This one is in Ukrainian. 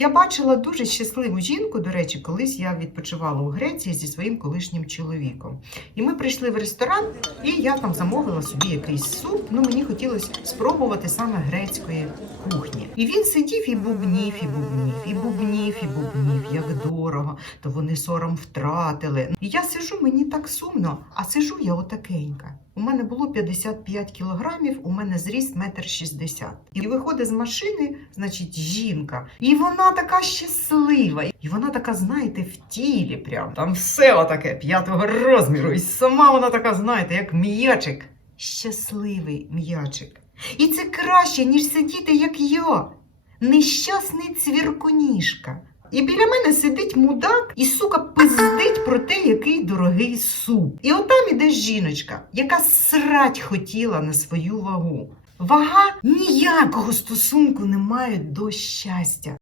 Я бачила дуже щасливу жінку, до речі, колись я відпочивала у Греції зі своїм колишнім чоловіком. І ми прийшли в ресторан, і я там замовила собі якийсь суп. Ну мені хотілося спробувати саме грецької кухні. І він сидів і бубнів, і бубнів, і бубнів, і бубнів, як дорого, то вони сором втратили. І я сижу, мені так сумно, а сижу я отакенька. У мене було 55 кілограмів, у мене зріст метр шістдесят. І виходить з машини, значить, жінка, і вона така щаслива, і вона така, знаєте, в тілі, прям там все отаке п'ятого розміру. І сама вона така, знаєте, як м'ячик. Щасливий м'ячик. І це краще, ніж сидіти, як я. Нещасний цвіркуніжка. І біля мене сидить мудак і сука про те, який дорогий суп. І отам іде жіночка, яка срать хотіла на свою вагу. Вага ніякого стосунку не має до щастя.